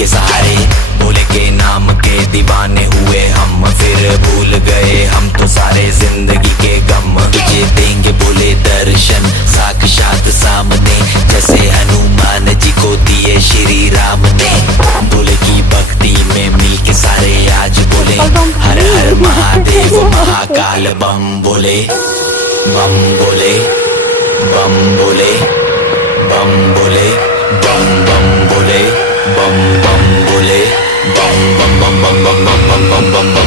के सहारे, भोले के नाम के दीवाने हुए हम, फिर भूल गए हम तो सारे जिंदगी के गम। तुझे देंगे बोले दर्शन साक्षात सामने, जैसे हनुमान जी को दिए श्री राम ने। भोले की भक्ति में मिल के सारे आज बोले, हर हर महादेव महाकाल बम बोले, बम बोले, बम बोले, बम बोले, बम बम बोले, बम बम बोले, बम बम बम बम बम बम बम बम बम।